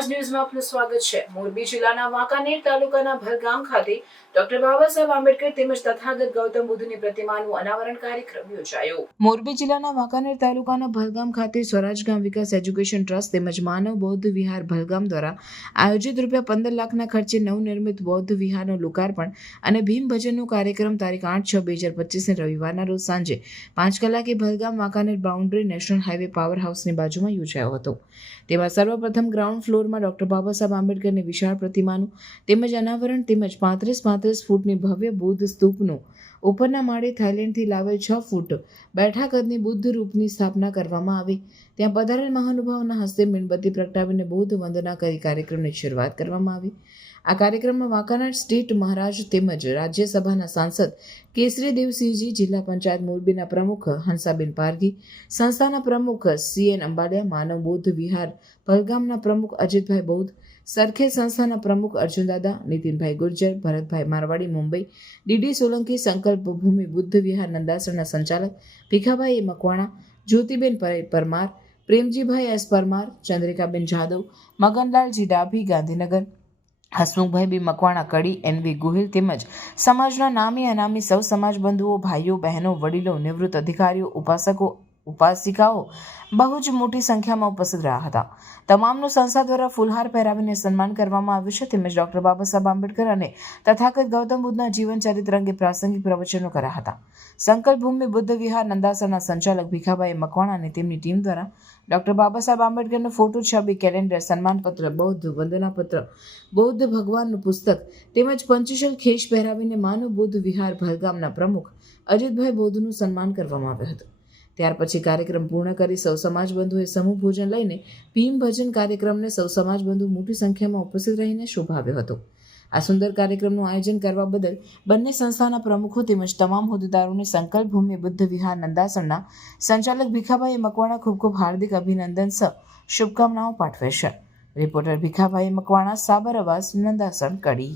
સમાજ ન્યૂઝમાં આપનું સ્વાગત છે. મોરબી જિલ્લાના વાંકાનેર તાલુકાના ભરગામ ખાતે ડોક્ટર બાબા આંબેડકર તેમજ તથાગત ગૌતમ બુદ્ધની પ્રતિમાનું અનાવરણ કાર્યક્રમ યોજાયો. મોરબી જિલ્લાના વાંકાનેર તાલુકાના ભલગામ ખાતે સ્વરાજ ગામ વિકાસ એજ્યુકેશન ટ્રસ્ટ તેમજ માનવ બૌદ્ધ વિહાર ભલગામ દ્વારા આયોજિત રૂપિયા પંદર લાખના ખર્ચે નવનિર્મિત બૌદ્ધ વિહારનું લોકાર્પણ અને ભીમ ભજનનો કાર્યક્રમ તારીખ આઠ છ બે હજાર પચીસને રવિવારના રોજ સાંજે પાંચ કલાકે Bhalgam Wankaner boundary national highway power હાઉસની બાજુમાં યોજાયો હતો. તેમાં સર્વપ્રથમ ગ્રાઉન્ડ ફ્લોરમાં ડોક્ટર બાબા સાહેબ આંબેડકરની વિશાળ પ્રતિમાનું તેમજ અનાવરણ તેમજ પાંત્રીસ પાંત્રીસ ફૂટની ભવ્ય બુદ્ધ સ્તૂપનું. ઉપરના માળે થાઇલેન્ડથી લાવેલ છ ફૂટ બેઠા કદની બુદ્ધ રૂપની સ્થાપના કરવામાં આવી. ત્યાં પધારેલ મહાનુભાવના હસ્તે મીણબત્તી પ્રગટાવીને બૌદ્ધ વંદના કરી કાર્યક્રમની શરૂઆત કરવામાં આવી. આ કાર્યક્રમમાં વાંકાનેર સ્ટેટ મહારાજ તેમજ રાજ્યસભાના સાંસદ કેસરી દેવસિંહજી, જિલ્લા પંચાયત મોરબીના પ્રમુખ હંસાબેન પારઘી, સંસ્થાના પ્રમુખ સીએન અંબાડિયા, માનવ બૌદ્ધ વિહાર પલગામના પ્રમુખ અજીતભાઈ બૌદ્ધ, સરખેજ સંસ્થાના પ્રમુખ અર્જુનદાદા, નીતિનભાઈ ગુર્જર, ભરતભાઈ મારવાડી, મુંબઈ ડીડી સોલંકી, સંકલ્પ ભૂમિ બુદ્ધ વિહાર નંદાસરના સંચાલક, ભીખાભાઈ મકવાણા, જ્યોતિબેન પર- Parmar, Premjibhai S Parmar, Chandrikaben Jadav, Maganlalji Dabhi, Gandhinagar Hasmukhbhai B Makwana, Kadi, NV, Gohil તેમજ સમાજના નામી અનામી સૌ સમાજ બંધુઓ ભાઈઓ, બહેનો, વડીલો, નિવૃત્ત અધિકારીઓ, ઉપાસકો ઉપાસિકાઓ બહુ જ મોટી સંખ્યામાં ઉપસ્થિત રહ્યા હતા. તમામનું સંસ્થા દ્વારા ફૂલહાર પહેરાવીને સન્માન કરવામાં આવ્યું છે. તેમજ ડોક્ટર બાબા સાહેબ આંબેડકર અને તથાગત ગૌતમ બુદ્ધના જીવન ચરિત્ર અંગે પ્રાસંગિક પ્રવચનો કર્યા હતા. સંકલ્પ ભૂમિ બુદ્ધ વિહાર નંદાસરના સંચાલક ભીખાભાઈ મકવાણા અને તેમની ટીમ દ્વારા ડોક્ટર બાબા સાહેબ આંબેડકરનો ફોટો, છબી, કેલેન્ડર, સન્માનપત્ર, બૌદ્ધ વંદનાપત્ર, બૌદ્ધ ભગવાનનું પુસ્તક તેમજ પંચશલ ખેશ પહેરાવીને માનવ બૌદ્ધ વિહાર ભરગામના પ્રમુખ અજીતભાઈ બૌદ્ધનું સન્માન કરવામાં આવ્યું હતું. ત્યાર પછી કાર્યક્રમ પૂર્ણ કરી સૌ સમાજ બંધુએ સમૂહ ભોજન લઈને ભીમ ભજન કાર્યક્રમને સૌ સમાજ બંધુ મોટી સંખ્યામાં ઉપસ્થિત રહીને શોભાવ્યો હતો. આ સુંદર કાર્યક્રમનું આયોજન કરવા બદલ બંને સંસ્થાના પ્રમુખો તેમજ તમામ હોદ્દેદારોને સંકલ્પ ભૂમિ બુદ્ધ વિહાર નંદાસણના સંચાલક ભીખાભાઈ મકવાણા ખૂબ ખૂબ હાર્દિક અભિનંદન સ શુભકામનાઓ પાઠવે છે. રિપોર્ટર ભીખાભાઈ મકવાણા, સાબર અવાજ નંદાસણ કડી.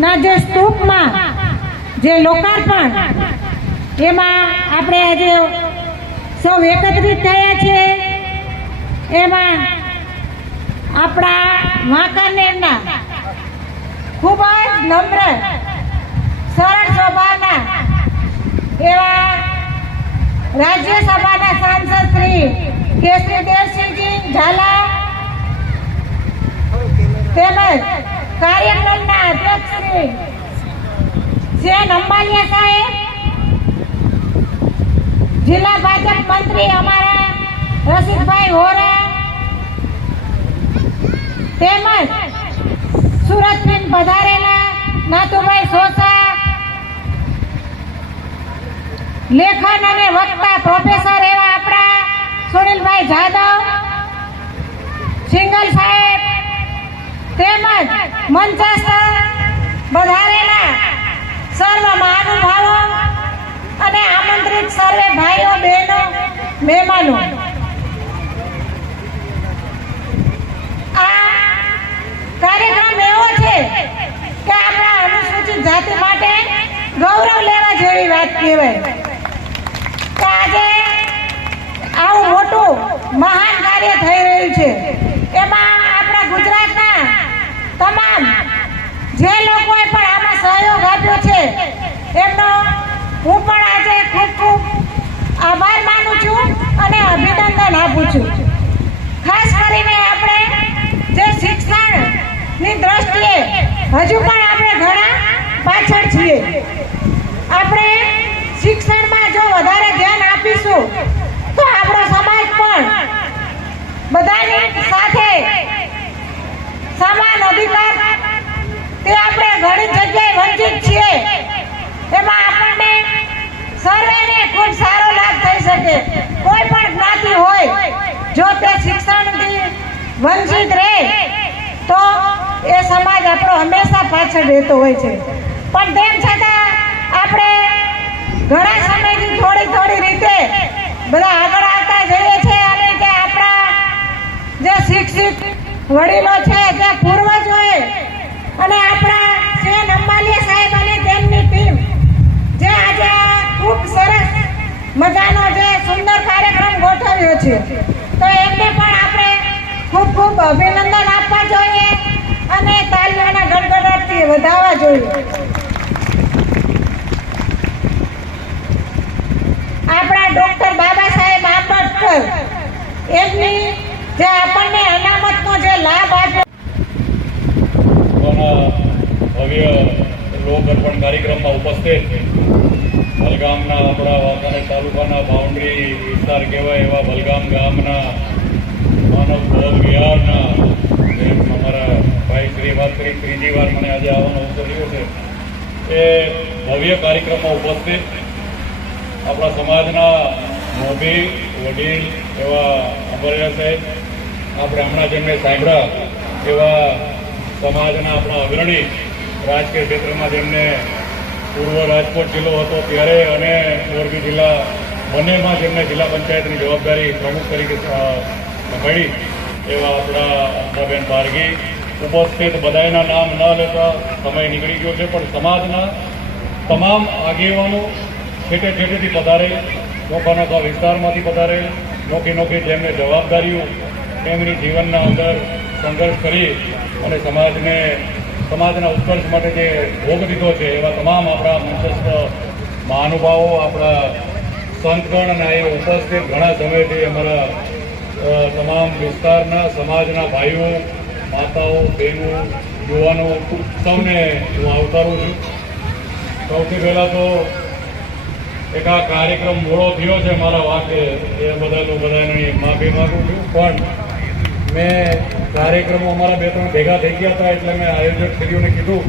વિહારના જે સ્તૂપમાં જે લોકાર્પણ, એમાં આપણે આજે સૌ એકત્રિત થયા છે. એમાં આપણા વાંકાનેરના ખૂબ જ નમ્ર, સરળ સ્વભાવના એવા રાજ્યસભાના સાંસદ શ્રી કેસરી દેવસિંહજી ઝાલા તેમજ કાર્યક્રમના અધ્યક્ષ શ્રી જેન અંબાલિયા સાહેબ, જિલ્લા ભાજપ મંત્રી અમારા રસિકભાઈ હોરા તેમજ સુરતથી પધારેલા નાતુભાઈ સોસા, લેખન અને વક્તા પ્રોફેસર એવા આપણા સુનિલભાઈ જાદવ, સિંગલ સાહેબ તેમજ મંચસ્થ વધારેલા સર્વ મહાનુભાવો અને આમંત્રિત સર્વે ભાઈઓ, બહેનો, મહેમાનો. આ કાર્યક્રમ એવો છે કે આપણા અનુસૂચિત જાતિ માટે ગૌરવ લેવા જેવી વાત કહેવાય. કે આજે આવું મોટું મહાન કાર્ય થઈ રહ્યું છે. એમાં તમામ જે લોકોએ પણ આમાં સહયોગ આપ્યો છે, એમનો હું પણ આજે ખૂબ ખૂબ આભાર માનું છું અને અભિનંદન આપું છું. ખાસ કરીને આપણે જે શિક્ષણની દ્રષ્ટિએ હજુ પણ આપણે ઘણા પાછળ છીએ. આપણે શિક્ષણમાં જો વધારે ધ્યાન આપીશું તો આપણો સમાજ પણ બધાની સાથે સમાન અધિકાર તે આપણે ઘણી જગ્યાએ વંચિત છીએ. એમાં આપણને સર્વેને ખૂબ સારો લાભ થઈ શકે. કોઈ પણ જ્ઞાતિ હોય, જો તે શિક્ષણથી વંચિત રહે, તો એ સમાજ આપણો હંમેશા પાછળ રહેતો હોય છે. પણ તેમ છતાં આપણે ઘણા સમયથી થોડી થોડી રીતે વડીલો છે જે પૂર્વજોએ અને આપણા સેન અંબાલિયા સાહેબ અને તેમની ટીમ જે આજે ખૂબ સરસ મજાનો જે સુંદર કાર્યક્રમ ગોઠવ્યો છે. તો એમને પણ આપણે ખૂબ ખૂબ અભિનંદન આપવા જોઈએ અને તાલીઓના ગડગડાટથી વધાવવા જોઈએ. આપણા ડોક્ટર બાબા સાહેબ આંબેડકર એમની જે આપણને અનામતનો જે લાભ આપ્યો ભવ્ય લોક કાર્યક્રમમાં ઉપસ્થિત ભલગામના આપણા વાંકાનેર તાલુકાના બાઉન્ડ્રી વિસ્તાર કહેવાય એવા ભલગામ ગામના માનવ બૌદ્ધ વિહારના અમારા ભાઈ શ્રી વાત કરી ત્રીજી વાર મને આજે આવવાનો અવસર રહ્યો છે. એ ભવ્ય કાર્યક્રમમાં ઉપસ્થિત આપણા સમાજના મોભી, વડીલ એવા અંબરિયા સાહેબ આપણે હમણાં જેમને સાંભળ્યા એવા સમાજના આપણા અગ્રણી રાજકીય ક્ષેત્રમાં જેમને પૂર્વ રાજકોટ જિલ્લો હતો ત્યારે અને મોરબી જિલ્લા બંનેમાં જેમને જિલ્લા પંચાયતની જવાબદારી પ્રમુખ તરીકે મળી એવા આપણા અંબાબેન પારગી ઉપસ્થિત બધાયના નામ ન લેતા સમય નીકળી ગયો છે, પણ સમાજના તમામ આગેવાનો છેટે છેટેથી પધારે નોખા નોખા વિસ્તારમાંથી પધારે, નોખી નોખી જેમને જવાબદારીઓ એમની જીવનના અંદર સંઘર્ષ કરી અને સમાજને, સમાજના ઉત્કર્ષ માટે જે ભોગ દીધો છે, એવા તમામ આપણા મંચસ્થ મહાનુભાવો, આપણા સંતગણ અને એ ઉપસ્થિત ઘણા સમયથી અમારા તમામ વિસ્તારના સમાજના ભાઈઓ, માતાઓ બહેનો યુવાનો, સૌને હું આવકારું છું. સૌથી પહેલાં તો એક આ કાર્યક્રમ મોડો થયો છે મારા વાંકે, એ બદલ હું બધાની માફી માગું છું. પણ મેં કાર્યક્રમો અમારા બે ત્રણ ભેગા થઈ ગયા હતા એટલે મેં આયોજક શ્રીઓને કીધું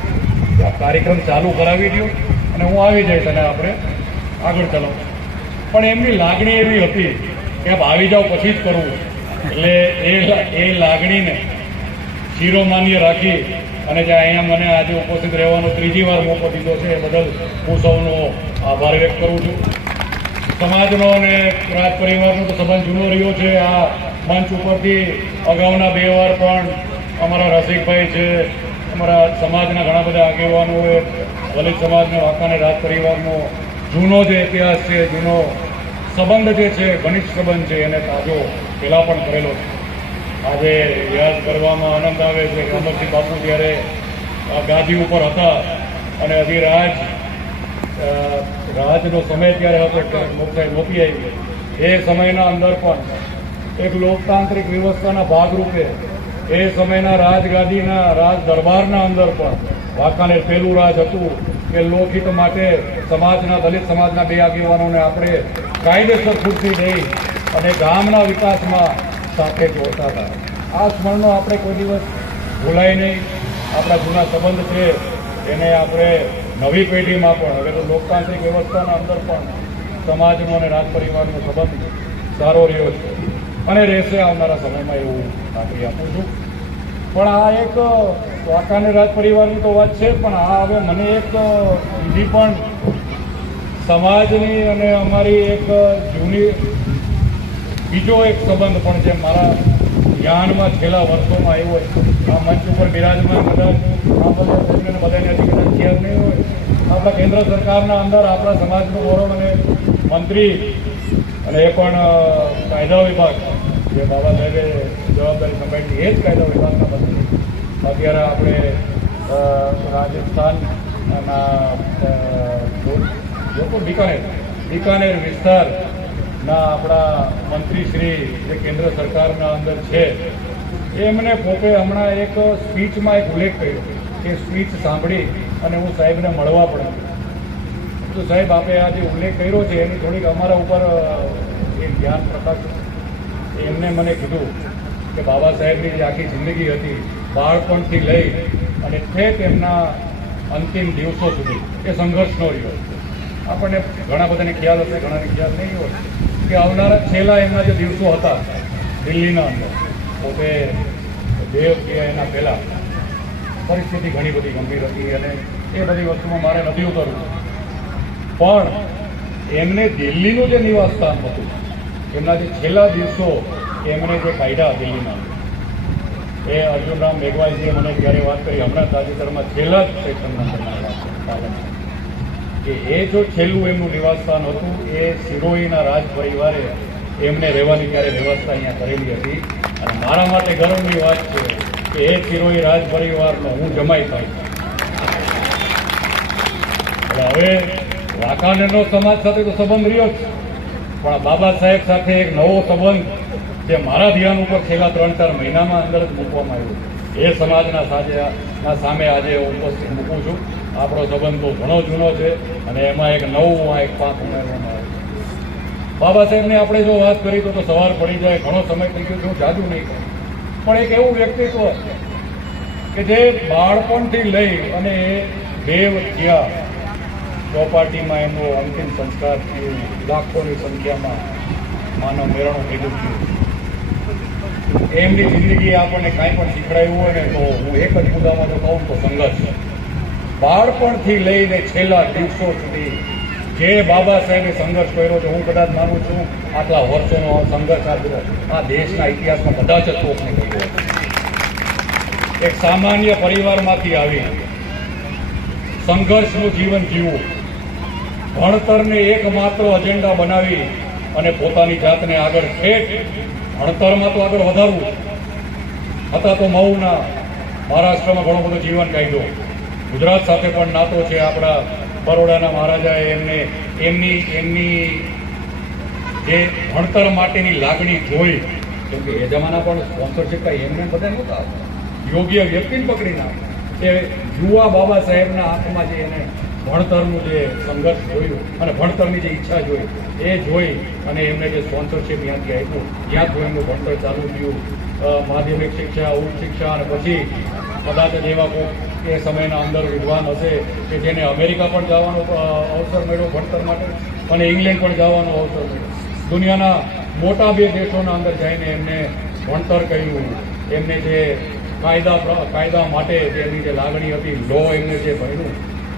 કે આ કાર્યક્રમ ચાલુ કરાવી દઉં અને હું આવી જઈશ અને આપણે આગળ ચલાવું. પણ એમની લાગણી એવી હતી કે આપ આવી જાઓ પછી જ કરવું એટલે એ એ લાગણીને શિરોમાન્ય રાખી અને જે અહીંયા મને આજે ઉપસ્થિત રહેવાનો ત્રીજી વાર મોકો દીધો છે એ બદલ હું સૌનો આભાર વ્યક્ત કરું છું. સમાજનો અને રાજ પરિવારનો તો સંબંધ જૂનો રહ્યો છે. આ મંચ ઉપરથી અગાઉના બે વાર પણ અમારા રસિકભાઈ છે, અમારા સમાજના ઘણા બધા આગેવાનોએ દલિત સમાજનો વાંકાને રાજ પરિવારનો જૂનો જે ઇતિહાસ છે, જૂનો સંબંધ જે છે ઘનિષ્ઠ સંબંધ છે, એને તાજો પહેલાં પણ કરેલો છે. આજે યાદ કરવામાં આનંદ આવે છે કે અમરસિંહ બાપુ જ્યારે ગાદી ઉપર હતા અને અધિરાજ રાજ રાજનો સમય ત્યારે હતો લોકશાહી નહોતી આવી એ સમયના અંદર પણ એક લોકતાંત્રિક વ્યવસ્થાના ભાગરૂપે એ સમયના રાજગાદીના રાજ દરબારના અંદર પણ વાંકાનેર પહેલું રાજ હતું કે લોકહિત માટે સમાજના, દલિત સમાજના બે આગેવાનોને આપણે કાયદેસર ખુરશી દઈ અને ગામના વિકાસમાં સાથે જોડતા હતા. આ સ્મરણો આપણે કોઈ દિવસ ભૂલાય નહીં. આપણા જૂના સંબંધ છે. એને આપણે નવી પેઢીમાં પણ, હવે તો લોકતાંત્રિક વ્યવસ્થાના અંદર પણ સમાજનો અને રાજ પરિવારનો સંબંધ સારો રહ્યો છે. અને રહેશે આવનારા સમયમાં એવું ખાતરી આપું છું. પણ આ એક વાંકાને રાજ પરિવારની તો વાત છે, પણ આ હવે મને એક બીજી પણ સમાજની અને અમારી એક જૂની, બીજો એક સંબંધ પણ જે મારા ધ્યાનમાં છેલ્લા વર્ષોમાં આવ્યો હોય આ મંચ ઉપર બિરાજમાન બધા આ બધા બધાને હજી કદાચ ખ્યાલ નહીં હોય. આપણા કેન્દ્ર સરકારના અંદર આપણા સમાજનું ગૌરવ અને મંત્રી અને એ પણ કાયદા વિભાગ જે બાબા સાહેબે જવાબદારી સંભાળી એ જ કાયદો વિભાગના મંત્રી અત્યારે આપણે રાજસ્થાનના લોકો બિકાનેર બિકાનેર વિસ્તારના આપણા મંત્રી શ્રી જે કેન્દ્ર સરકારના અંદર છે, એમને પોતે હમણાં એક સ્પીચમાં એક ઉલ્લેખ કર્યો કે સ્પીચ સાંભળી અને હું સાહેબને મળવા પણ તો સાહેબ, આપે આ જે ઉલ્લેખ કર્યો છે, એની થોડીક અમારા ઉપર એક ધ્યાન પ્રકાશ એમને મને કીધું કે બાબા સાહેબની જે આખી જિંદગી હતી, બાળપણથી લઈ અને ઠેક એમના અંતિમ દિવસો સુધી એ સંઘર્ષનો રહ્યો. આપણને ઘણા બધાને ખ્યાલ હશે, ઘણાને ખ્યાલ નહીં હોય, કે આવનારા છેલ્લા એમના જે દિવસો હતા, દિલ્હીના અંદર, પોતે દેવ ગયા એના પહેલાં, પરિસ્થિતિ ઘણી બધી ગંભીર હતી અને એ બધી વસ્તુમાં મારે નથી ઉતરવું. પણ એમને દિલ્હીનું જે નિવાસ સ્થાન હતું એમના જે છેલ્લા દિવસો એમણે જે કાયદા દિલ્હીમાં, એ અર્જુનરામ મેઘવાલજીએ મને જ્યારે વાત કરી, હમણાં તાજેતરમાં છેલ્લા જ પાર્લામેન્ટમાં. કે એ જો છેલ્લું એમનું નિવાસસ્થાન હતું, એ સિરોહીના રાજ પરિવારે એમને રહેવાની ત્યારે વ્યવસ્થા અહીંયા કરેલી હતી. અને મારા માટે ગર્વની વાત છે કે એ સિરોહી રાજ પરિવારનો હું જમાઈ થાય. એટલે હવે વાંકાનેરનો સમાજ સાથે તો સંબંધ રહ્યો જ. પણ બાબા સાહેબ સાથે એક નવો સંબંધ જે મારા ધ્યાન ઉપર છેલ્લા ત્રણ ચાર મહિનામાં અંદર જ મૂકવામાં આવ્યો એ સમાજના સાજેના સામે આજે ઉપસ્થિત મૂકું છું. આપણો સંબંધ તો ઘણો જૂનો છે અને એમાં એક નવું આ એક પાંખ ઉમેરવામાં આવ્યું બાબા સાહેબને આપણે જો વાત કરી તો સવાર પડી જાય, ઘણો સમય થઈ ગયો હું જાજુ નહીં કરું પણ એક એવું વ્યક્તિત્વ કે જે બાળપણથી લઈ અને એ દેવ થયા ચોપાટીમાં એમનો અંતિમ સંસ્કાર થયું. લાખોની સંખ્યામાં માનવ મેળાનું ભેગું થયું. એમની જિંદગી આપણને કાંઈ પણ શીખડાયું હોય ને તો હું એક જ મુદ્દામાં તો કહું તો સંઘર્ષ. બાળપણથી લઈને છેલ્લા દિવસો સુધી જે બાબા સાહેબે સંઘર્ષ કર્યો છે, હું કદાચ માનું છું, આટલા વર્ષોનો સંઘર્ષ આ આ દેશના ઇતિહાસમાં કદાચ જ કોકને કર્યો એક સામાન્ય પરિવારમાંથી આવી સંઘર્ષનું જીવન જીવવું ભણતરને એકમાત્ર એજન્ડા બનાવી અને પોતાની જાતને આગળ ઠેઠ ભણતરમાં તો આગળ વધારવું. હતા તો મઉના મહારાષ્ટ્રમાં ઘણો બધો જીવન કાઢ્યો. ગુજરાત સાથે પણ નાતો છે આપણા બરોડાના મહારાજાએ એમને એમની એમની જે ભણતર માટેની લાગણી જોઈ, કેમ કે એ જમાના પણ સ્પોન્સરશીપ કાંઈ એમને બધા નહોતા યોગ્ય વ્યક્તિને પકડીને આપતા. કે યુવા બાબા સાહેબના આંખમાં જે એને ભણતરનું જે સંઘર્ષ જોયું અને ભણતરની જે ઈચ્છા જોઈ, એ જોઈ અને એમને જે સ્પોન્સરશિપ ત્યાંથી આપ્યું ત્યાંથી એમનું ભણતર ચાલુ થયું. માધ્યમિક શિક્ષા, ઉચ્ચ શિક્ષા અને પછી કદાચ જ એવા કોઈક એ સમયના અંદર વિદ્વાન હશે કે જેને અમેરિકા પણ જવાનો અવસર મળ્યો ભણતર માટે અને ઇંગ્લેન્ડ પણ જવાનો અવસર મળ્યો. દુનિયાના મોટા બે દેશોના અંદર જઈને એમને ભણતર કર્યું. એમને જે કાયદા કાયદા માટે જે એમની જે લાગણી હતી લો એમને જે ભણ્યું